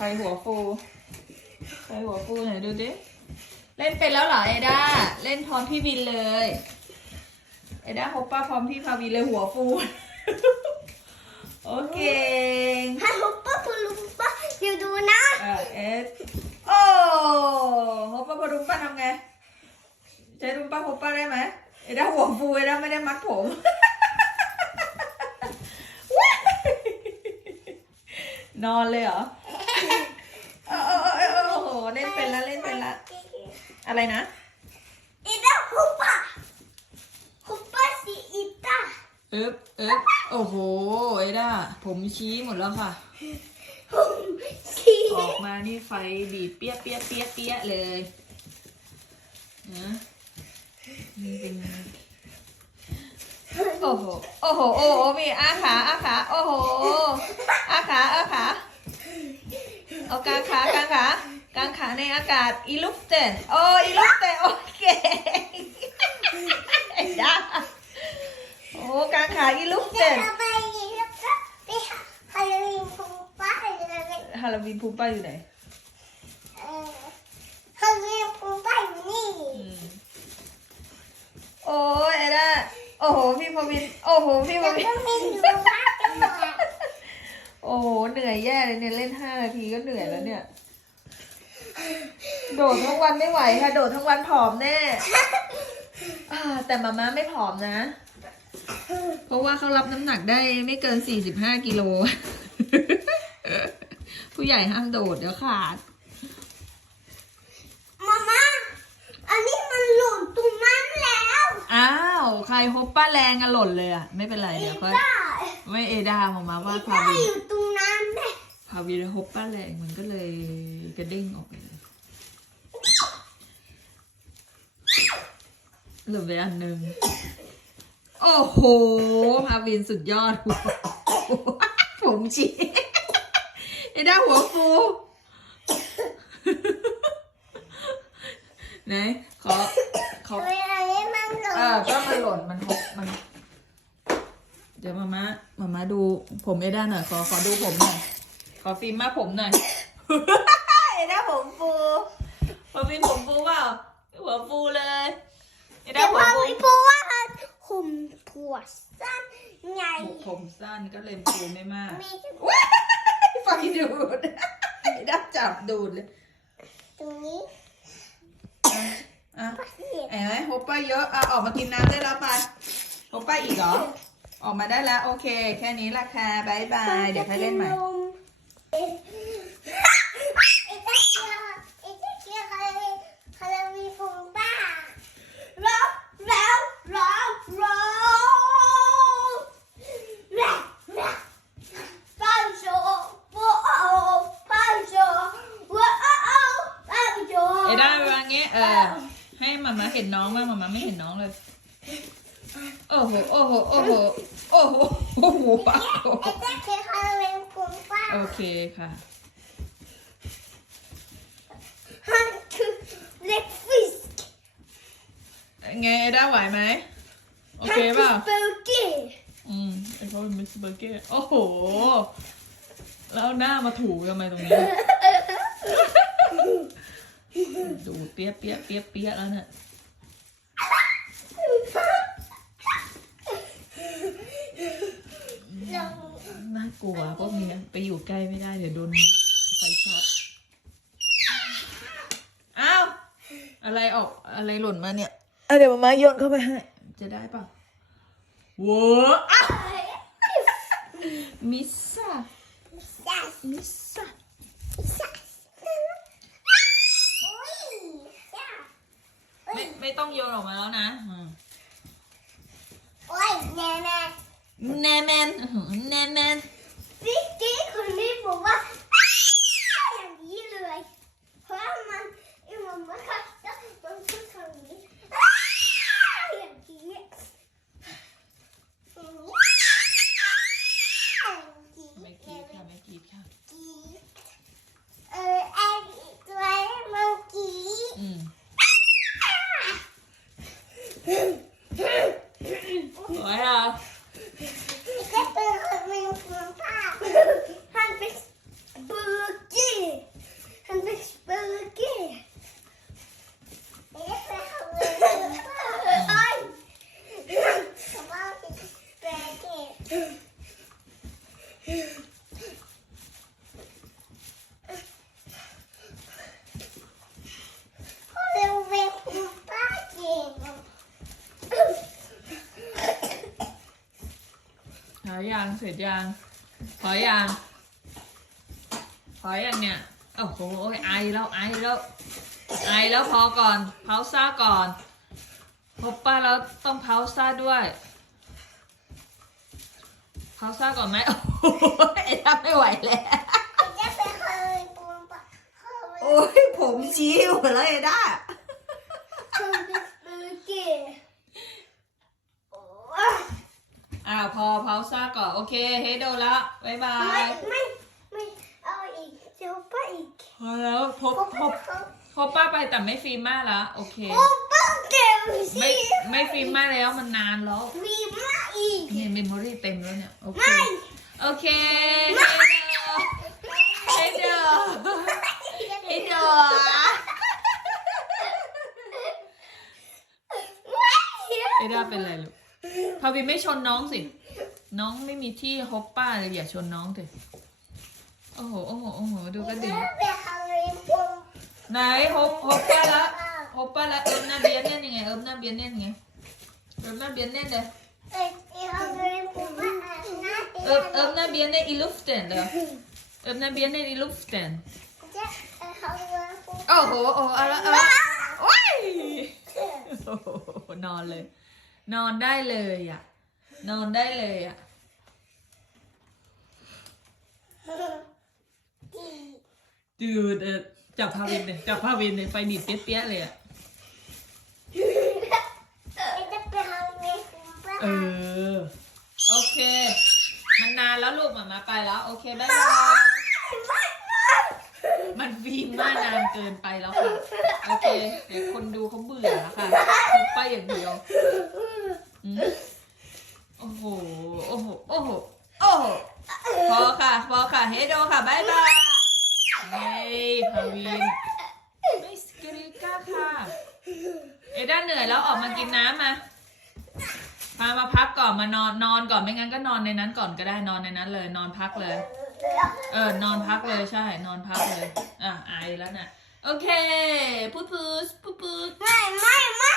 ใครหัวฟู ใครหัวฟูไหนดูดิ เล่นเป็นแล้วเหรอเอด้า เล่นพร้อมพี่วินเลย เอด้าฮอปป้าพร้อมพี่พาวินเลยหัวฟู โอเคฮัลโหลป้าปูลุงป้าเดี๋ยวดูนะเออเอสโอ้ฮอปป้าพอรุมป้าทำไง ใช้รุมป้าฮอปป้าได้ไหมเอด้าหัวฟูเอด้าไม่ได้มัดผมนอนเลยเหรอเออเออเออเออโอ้โห เล่นเป็นแล้วเล่นเป็นแล้ว อะไรนะอีด้าฮูป้าฮูป้าสีอีด้าเอ๊บเอ๊บโอ้โหเอด้าผมชี้หมดแล้วค่ะฮูสีออกมานี่ไฟบีบเปี้ยเปี้ยเปี้ยเปี้ยเลยนะนี่เป็นโอ้โห โอ้โห โอ้โห มีอาขาอาขา โอ้โหอาขาอาขา เอากางขากางขา กางขาในอากาศอีลุกเตนโอ้อีลุกเตนโอเคไอ้ด้าโอ้กางขาอีลุกเตจะนไปแล้วก็ไปหาฮาโลวีนฮูป้าเลยฮาโลวีนภูมิป้าอยู่ไหนเออฮาโลวีนฮูป้าอยู่นี่อืมโอ้ยเอด้าโอ้โห พี่พวิน โอ้โห พี่พแล้ววินก็ไม่อยู่บ้านจังหวะโอ้โห เหนื่อยแย่เลยเนี่ย เล่นห้านาทีก็เหนื่อยแล้วเนี่ย โดดทั้งวันไม่ไหวค่ะ โดดทั้งวันผอมแน่อ่าแต่มาม่าไม่ผอมนะ เพราะว่าเขารับน้ำหนักได้ไม่เกิน45กิโล ผู้ใหญ่ห้ามโดดเดี๋ยวขาด มาม่าอันนี้มันหล่นตรงนั้นแล้ว อ้าว ใครฮบป้าแรงอะหล่นเลยอะไม่เป็นไรอีเดี๋ยวค่อยด้าไม่เอดาของมาว่าอีพาด้าวินอยู่ตรงนั้นแหละพาวินฮบป้าแรงมันก็เลยกระเด้งออกไปเลย หลือไปอันหนึ่งโอ้โหพาวินสุดยอด ผมจีเอดาหัวฟู ไหน ขอ ขอเวลานี้มันหล่นเออก็มันหล่น มันหก มัน เดี๋ยวมามามามาดูผมเอด้าหน่อย ขอ ขอดูผมหน่อย ขอฟิล์มมาผมหน่อยเอด้าผมฟูขอฟิล์มผมฟูเปล่าหัวฟูเลย เอด้าแต่หัพวอฟูเพราะว่าหุ่มผัวสั้นไงผมสั้นก็เลยฟูไม่มากมีไฟดูดเอด้าจับดูดเลยตรงนี้อะอะปะเสียเห็นไหมโฮปป้าเยอะอะออกมากินน้ำได้แล้วไปโฮปป้าอีกเหรอ ออกมาได้แล้ว โอเค แค่นี้ละค่ะบายบาย เดี๋ยวค่อยเล่นใหม่เอ๊ะเอ๊ะเอ๊ะเอ๊ะเอ๊ะฮาโลวีนฮาโลวีนผมบ้าร้องร้องร้องร้องแร่แร่ป้าโชป้าโอ้ป้าโชว้าวป้าโช เอด้าไปวางงี้ เออ ให้มามา เห็นน้องบ้างมามาไม่เห็นน้องเลย โอ้โห โอ้โห โอ้โห โอ้โห โอ้โหปะโอ้โหไอ้เจ๊คือฮาโลวีนผมบ้าโอเคค่ะฮันคือเล็กฟิสไงเอด้าไหวไหมโอเคเปล่าเบลกี้อืมไอเขาเป็นมิสเบอร์เกอร์โอ้โห แล้วเอาหน้ามาถูทำไมตรงนี้ ดูเปี้ยเปี้ยเปี้ยเปี้ยแล้วเนี่ย เรา น่ากลัวพวกเนี้ยไปอยู่ใกล้ไม่ได้เดี๋ยวโดนไฟช็อตอ้าวอะไรออกอะไรหล่นมาเนี่ยอะเดี๋ยวมามาโยนเข้าไปให้จะได้ป่ะว้าวอ้าวมิสซ่าจัสมิสซ่าจัสโอ้ยจ้าไม่ไม่ต้องโยนออกมาแล้วนะอืมโอ้ยแน่แน่แนแมนอื้อหือแนแมน หายางเสร็จยางหอยางหอยังเนี่ยโอ้โหไอแล้วไอแล้วไอแล้วพอก่อนเผาซ่าก่อนพบป้าแล้วต้องเผาซ่าด้วย เพาซ่าก่อนไหมโอ้โหไอ้ทับไม่ไหวแล้วจะไปเคยปูนปะเคยโอ้ยผมชี้หมดแล้วเอด้าเคยไปปูนเก๋โอ้ยอ่าพอเพาซ่าก่อนโอเคเฮโดละบ๊ายบาไม่ยไม่ไม่เอาอีกเดี๋ยวไปอีกพอแล้วพบพบพบป้าไปแต่ไม่ฟิล์มมากแล้วโอเคโอ้บ้าเก๋สิไม่ไม่ฟิล์มมากแล้วมันนานแล้วมีมาอีกเนี่ยเมมโมรี่เต็มแล้วเนี่ย โอเคไม่โอเคเฮโดเฮโดเฮโดเป็นไรลูกพาวินไม่ชนน้องสิ น้องไม่มีที่ฮบป้าเลยอย่าชนน้องเถอะโอ้โห โอ้โห โอ้โห ดูกระดิ่งไปเคยปูนไหนฮบฮบป้าละฮบป้าละเอิมหน้าเบียนเนี่ยยังไงเอิมหน้าเบียนเนี่ยยังไงเอิมหน้าเบียนเนี่ยเลย เอ้ยเคยปูนมา หน้าเอิมเอิมหน้าเบียนเนี่ยอีลูฟเตนเลยเอิมหน้าเบียนเนี่ยอีลูฟเตนจะเคยปูนโอ้โหโอ้เอาละเอาละโอ้ยโอ้โหนอนเลย นอนได้เลยอะ นอนได้เลยอะ จืดเออจับพาวินเลยจับพาวินเลยไฟดิบเปี้ยๆเลยอะจะไปเคยปูนปะเออ โอเค มันนานแล้วลูกห มามาไปแล้ว โอเคบ๊ายบายมันฟิล์มมานานเกินไปแล้วค่ะ โอเค เดี๋ยวคนดูเขาเบื่อแล้วค่ะทุบไปอย่างเดียวอืมโอ้โห โอ้โห โอ้โห โอ้โห พอค่ะ พอค่ะ เฮโดค่ะบายบายเฮ้ยพาวินไม่สกริก้าค่ะ เอด้าเหนื่อยแล้วออกมากินน้ำมา มามาพักก่ อนมานอนนอนก่อนไม่งั้นก็นอนในนั้นก่อนก็ได้นอนในนั้นเลย นอนพักเลย เออนอนพักเลยใช่ นอนพักเลยอะไอแล้วนะโอเคพูดพูดพูดพูดไม่ไม่ไม่